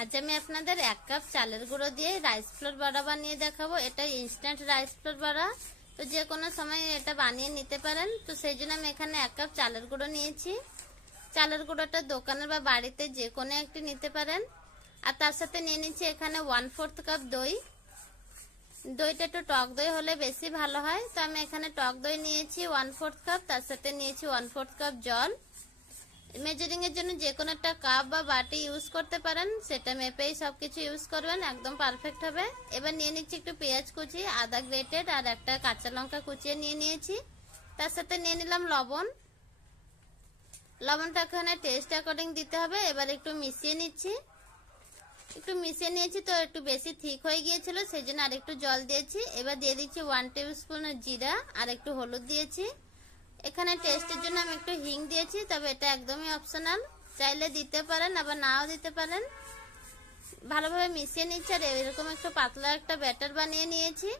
আজ আমি আপনাদের 1 কাপ চালের গুঁড়ো দিয়ে রাইস ফ্লোর বড়া বানিয়ে দেখাবো। এটা ইনস্ট্যান্ট রাইস ফ্লোর বড়া, তো যে কোনো সময় এটা বানিয়ে নিতে পারেন। তো সেই জন্য আমি এখানে 1 কাপ চালের গুঁড়ো নিয়েছি। চালের গুঁড়োটা দোকানে বা বাড়িতে যে কোনো একটি নিতে পারেন। আর তার সাথে নিয়ে নিচ্ছি এখানে 1/4 কাপ দই। দইটা একটু টক দই হলে বেশি ভালো হয়, তো আমি এখানে টক দই নিয়েছি 1/4 কাপ। তার সাথে নিয়েছি 1/4 কাপ জল। মেজারিং এর জন্য যে কোনো একটা কাপ বা বাটি ইউজ করতে পারেন, সেটা মেপেই সবকিছু ইউজ করবেন, একদম পারফেক্ট হবে। এবার নিয়ে নিচ্ছি একটু পেঁয়াজ কুচি, আদা গ্রেটেড আর একটা কাঁচা লঙ্কা কুচিয়ে নিয়ে নিয়েছি। তার সাথে নিয়ে নিলাম লবণ। লবণটা এখানে টেস্ট অ্যাকর্ডিং দিতে হবে। এবার একটু মিশিয়ে নিচ্ছি। একটু মিশিয়ে নিয়েছি, তো একটু বেশি থিক হয়ে গিয়েছিল, সেই জন্য আর একটু জল দিয়েছি। এবার দিয়ে দিচ্ছি 1 টেবিল স্পুন জিরা আর একটু হলুদ দিয়েছি। এখানে টেস্টের জন্য আমি একটু হিং দিয়েছি, তবে এটা একদমই অপশনাল, চাইলে দিতে পারেন আবার নাও দিতে পারেন। ভালোভাবে মিশিয়ে নিচ্ছি আর এরকম একটু পাতলা একটা ব্যাটার বানিয়ে নিয়েছি।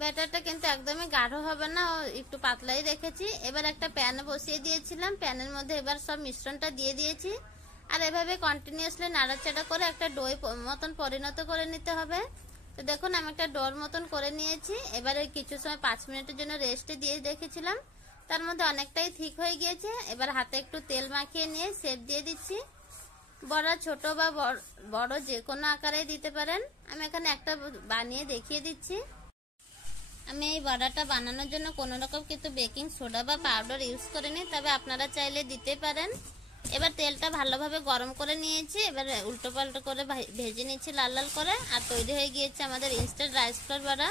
ব্যাটারটা কিন্তু একদমই গাঢ় হবে না, একটু পাতলাই রেখেছি। এবার একটা প্যান বসিয়ে দিয়েছিলাম, প্যানের মধ্যে এবার সব মিশ্রণটা দিয়ে দিয়েছি। আর এভাবে কন্টিনিউয়াসলি নাড়াচাড়া করে একটা ডো মতন পরিণত করে নিতে হবে। তো দেখুন আমি একটা ডোর মতন করে নিয়েছি। এবারে কিছু সময় 5 মিনিটের জন্য রেস্টে দিয়ে রেখেছিলাম, তার মধ্যে অনেকটাই ঠিক হয়ে গিয়েছে। এবার হাতে একটু তেল মাখিয়ে নিয়ে শেপ দিয়ে দিচ্ছি। বড়া ছোট বা বড় যে কোনো আকারে দিতে পারেন। আমি এখানে একটা বানিয়ে দেখিয়ে দিচ্ছি। আমি এই বড়াটা বানানোর জন্য কোনো রকম কিন্তু বেকিং সোডা বা পাউডার ইউজ করিনি, তবে আপনারা চাইলে দিতে পারেন। এবার তেলটা ভালোভাবে গরম করে নিয়েছি। এবার উল্টো পাল্টো করে ভেজে নিচ্ছি লাল লাল করে। আর তৈরি হয়ে গিয়েছে আমাদের ইনস্ট্যান্ট রাইস ফ্লোর বড়া।